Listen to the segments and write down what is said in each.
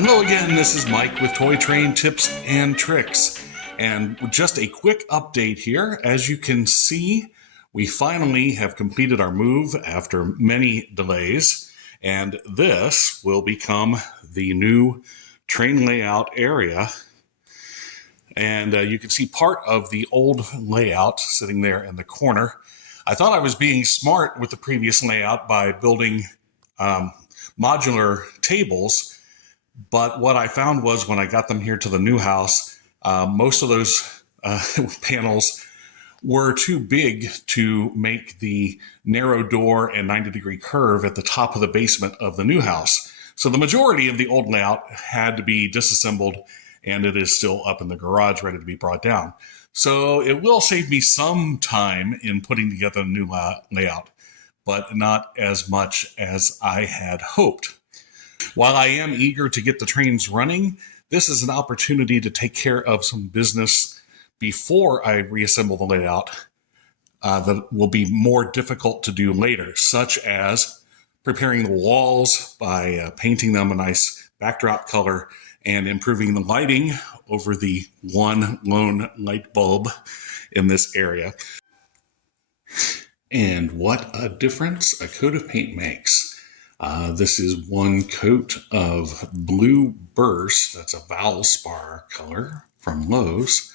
Hello again, this is Mike with Toy Train Tips and Tricks. And just a quick update here. As you can see, we finally have completed our move after many delays. And this will become the new train layout area. And you can see part of the old layout sitting there in the corner. I thought I was being smart with the previous layout by building modular tables. But what I found was when I got them here to the new house, most of those panels were too big to make the narrow door and 90-degree curve at the top of the basement of the new house. So the majority of the old layout had to be disassembled, and it is still up in the garage ready to be brought down. So it will save me some time in putting together a new layout, but not as much as I had hoped. While I am eager to get the trains running, this is an opportunity to take care of some business before I reassemble the layout that will be more difficult to do later, such as preparing the walls by painting them a nice backdrop color and improving the lighting over the one lone light bulb in this area. And what a difference a coat of paint makes. This is one coat of Blue Burst. That's a Valspar color from Lowe's.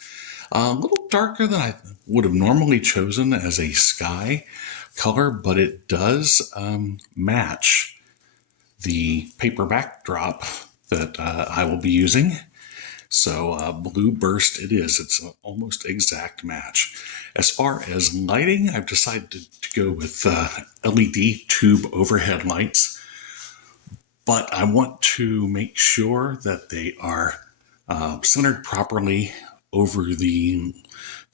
A little darker than I would have normally chosen as a sky color, but it does match the paper backdrop that I will be using. So Blue Burst it is. It's an almost exact match. As far as lighting, I've decided to go with LED tube overhead lights, but I want to make sure that they are centered properly over the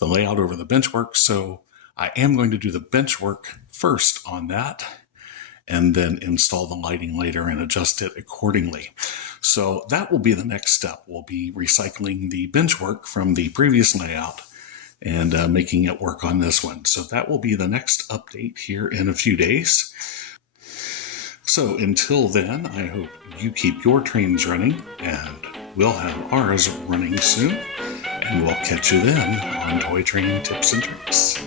layout over the benchwork. So I am going to do the benchwork first on that, and then install the lighting later and adjust it accordingly. So that will be the next step. We'll be recycling the benchwork from the previous layout and making it work on this one. So that will be the next update here in a few days. So until then, I hope you keep your trains running, and we'll have ours running soon. And we'll catch you then on Toy Train Tips and Tricks.